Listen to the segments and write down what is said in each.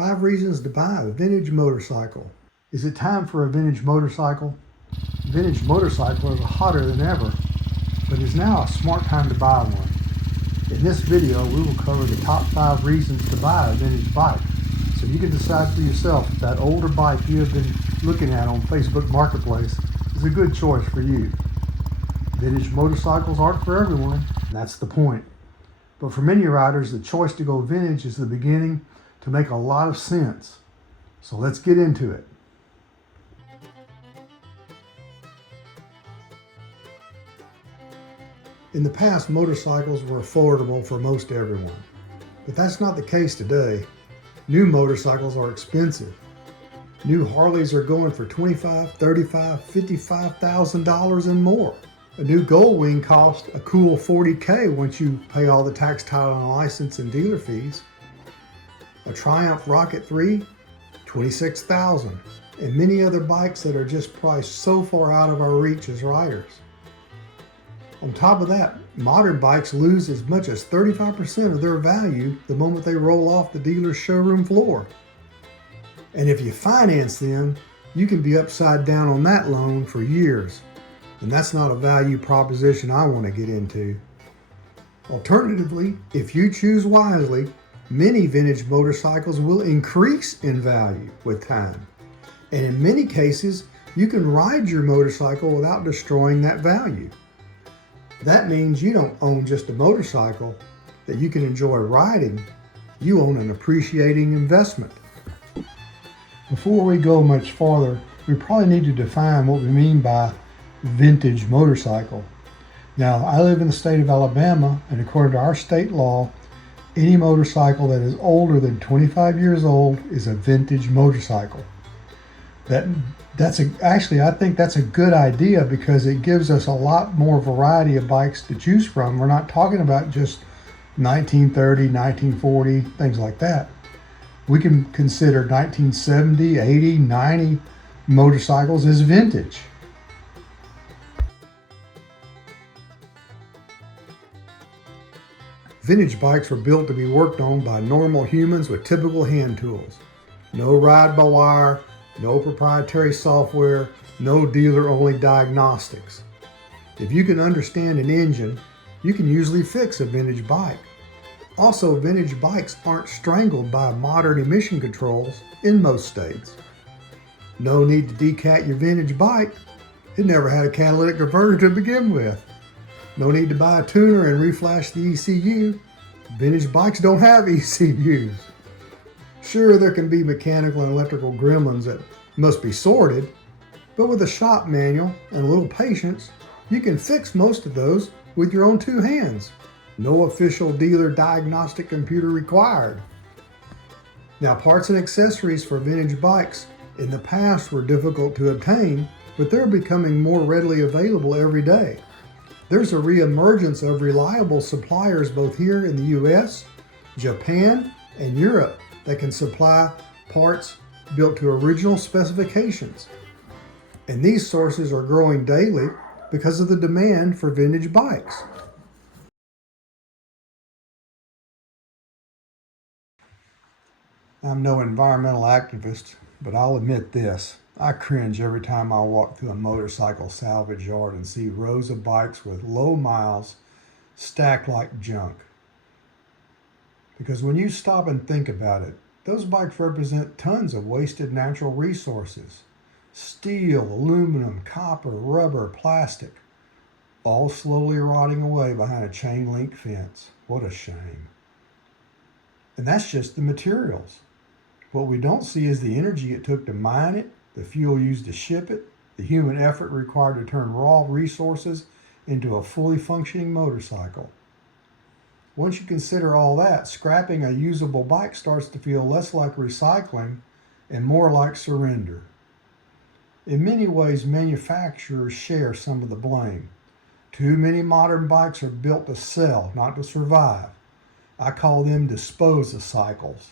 5 reasons to buy a vintage motorcycle. Is it time for a vintage motorcycle? Vintage motorcycles are hotter than ever, but it's now a smart time to buy one. In this video, we will cover the top 5 reasons to buy a vintage bike, so you can decide for yourself if that older bike you have been looking at on Facebook Marketplace is a good choice for you. Vintage motorcycles aren't for everyone, and that's the point. But for many riders, the choice to go vintage is the beginning to make a lot of sense. So let's get into it. In the past, motorcycles were affordable for most everyone, but that's not the case today. New motorcycles are expensive. New Harleys are going for $25,000, $35,000, $55,000 and more. A new Goldwing costs a cool $40,000 once you pay all the tax, title, and license and dealer fees. A Triumph Rocket 3, $26,000, and many other bikes that are just priced so far out of our reach as riders. On top of that, modern bikes lose as much as 35% of their value the moment they roll off the dealer's showroom floor. And if you finance them, you can be upside down on that loan for years. And that's not a value proposition I want to get into. Alternatively, if you choose wisely, many vintage motorcycles will increase in value with time. And in many cases, you can ride your motorcycle without destroying that value. That means you don't own just a motorcycle that you can enjoy riding. You own an appreciating investment. Before we go much farther, we probably need to define what we mean by vintage motorcycle. Now, I live in the state of Alabama, and according to our state law, any motorcycle that is older than 25 years old is a vintage motorcycle. I think that's a good idea because it gives us a lot more variety of bikes to choose from. We're not talking about just 1930, 1940, things like that. We can consider 1970, 80, 90 motorcycles as vintage. Vintage bikes were built to be worked on by normal humans with typical hand tools. No ride-by-wire, no proprietary software, no dealer-only diagnostics. If you can understand an engine, you can usually fix a vintage bike. Also, vintage bikes aren't strangled by modern emission controls in most states. No need to decat your vintage bike. It never had a catalytic converter to begin with. No need to buy a tuner and reflash the ECU. Vintage bikes don't have ECUs. Sure, there can be mechanical and electrical gremlins that must be sorted, but with a shop manual and a little patience, you can fix most of those with your own 2 hands. No official dealer diagnostic computer required. Now, parts and accessories for vintage bikes in the past were difficult to obtain, but they're becoming more readily available every day. There's a reemergence of reliable suppliers both here in the US, Japan, and Europe that can supply parts built to original specifications. And these sources are growing daily because of the demand for vintage bikes. I'm no environmental activist, but I'll admit this. I cringe every time I walk through a motorcycle salvage yard and see rows of bikes with low miles stacked like junk. Because when you stop and think about it, those bikes represent tons of wasted natural resources. Steel, aluminum, copper, rubber, plastic, all slowly rotting away behind a chain link fence. What a shame. And that's just the materials. What we don't see is the energy it took to mine it, the fuel used to ship it, the human effort required to turn raw resources into a fully functioning motorcycle. Once you consider all that, scrapping a usable bike starts to feel less like recycling and more like surrender. In many ways, manufacturers share some of the blame. Too many modern bikes are built to sell, not to survive. I call them dispose-of cycles.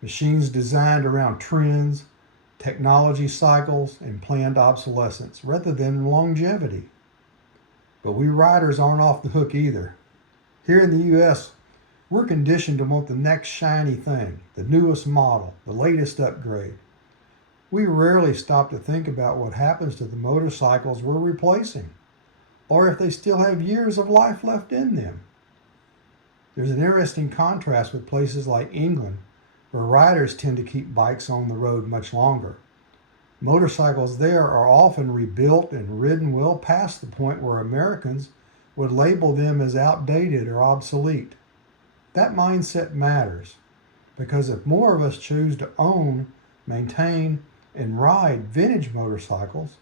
Machines designed around trends, technology cycles, and planned obsolescence, rather than longevity. But we riders aren't off the hook either. Here in the US, We're conditioned to want the next shiny thing, the newest model, the latest upgrade. We rarely stop to think about what happens to the motorcycles we're replacing, or if they still have years of life left in them. There's an interesting contrast with places like England, where riders tend to keep bikes on the road much longer. Motorcycles there are often rebuilt and ridden well past the point where Americans would label them as outdated or obsolete. That mindset matters, because if more of us choose to own, maintain, and ride vintage motorcycles,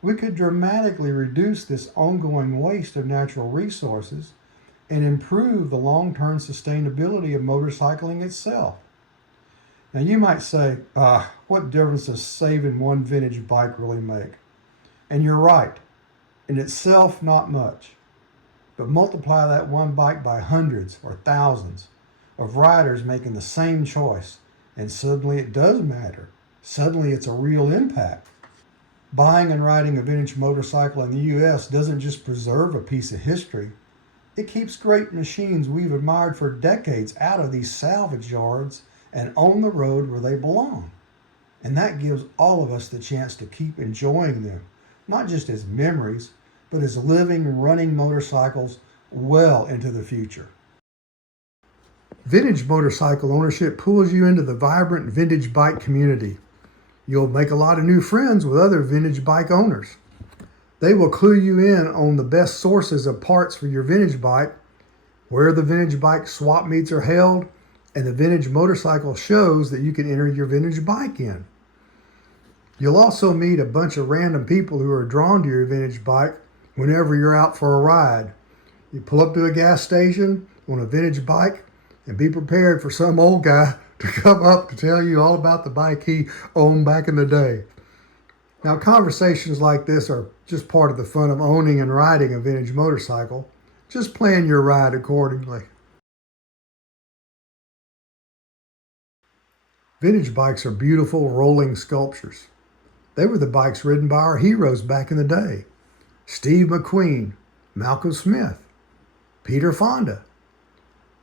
we could dramatically reduce this ongoing waste of natural resources and improve the long-term sustainability of motorcycling itself. Now you might say, what difference does saving one vintage bike really make? And you're right. In itself, not much. But multiply that one bike by hundreds or thousands of riders making the same choice, and suddenly it does matter. Suddenly it's a real impact. Buying and riding a vintage motorcycle in the U.S. doesn't just preserve a piece of history. It keeps great machines we've admired for decades out of these salvage yards and on the road where they belong. And that gives all of us the chance to keep enjoying them, not just as memories, but as living, running motorcycles well into the future. Vintage motorcycle ownership pulls you into the vibrant vintage bike community. You'll make a lot of new friends with other vintage bike owners. They will clue you in on the best sources of parts for your vintage bike, where the vintage bike swap meets are held, and the vintage motorcycle shows that you can enter your vintage bike in. You'll also meet a bunch of random people who are drawn to your vintage bike whenever you're out for a ride. You pull up to a gas station on a vintage bike and be prepared for some old guy to come up to tell you all about the bike he owned back in the day. Now, conversations like this are just part of the fun of owning and riding a vintage motorcycle. Just plan your ride accordingly. Vintage bikes are beautiful rolling sculptures. They were the bikes ridden by our heroes back in the day. Steve McQueen, Malcolm Smith, Peter Fonda.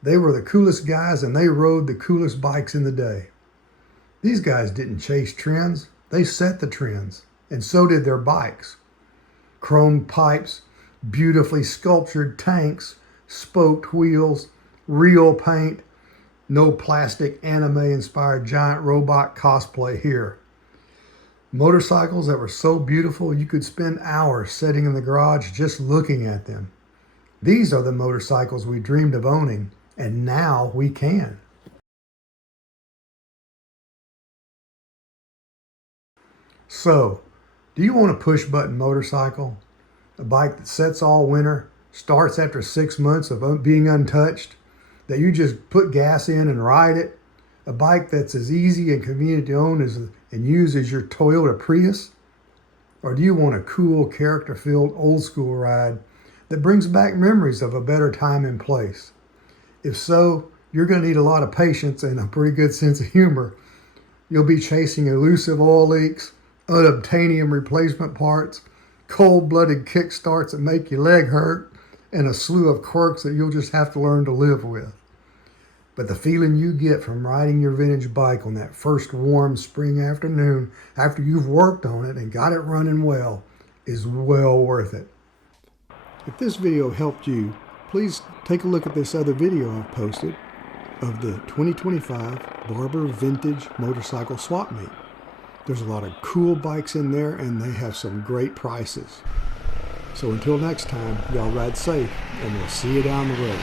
They were the coolest guys and they rode the coolest bikes in the day. These guys didn't chase trends, they set the trends, and so did their bikes. Chrome pipes, beautifully sculptured tanks, spoked wheels, real paint, no plastic anime-inspired giant robot cosplay here. Motorcycles that were so beautiful you could spend hours sitting in the garage just looking at them. These are the motorcycles we dreamed of owning, and now we can. So, do you want a push-button motorcycle? A bike that sets all winter, starts after 6 months of being untouched, that you just put gas in and ride it? A bike that's as easy and convenient to own and use as your Toyota Prius? Or do you want a cool, character-filled, old-school ride that brings back memories of a better time and place? If so, you're going to need a lot of patience and a pretty good sense of humor. You'll be chasing elusive oil leaks, unobtainium replacement parts, cold-blooded kickstarts that make your leg hurt, and a slew of quirks that you'll just have to learn to live with. But the feeling you get from riding your vintage bike on that first warm spring afternoon after you've worked on it and got it running well is well worth it. If this video helped you, please take a look at this other video I've posted of the 2025 Barber Vintage Motorcycle Swap Meet. There's a lot of cool bikes in there and they have some great prices. So until next time, y'all ride safe and we'll see you down the road.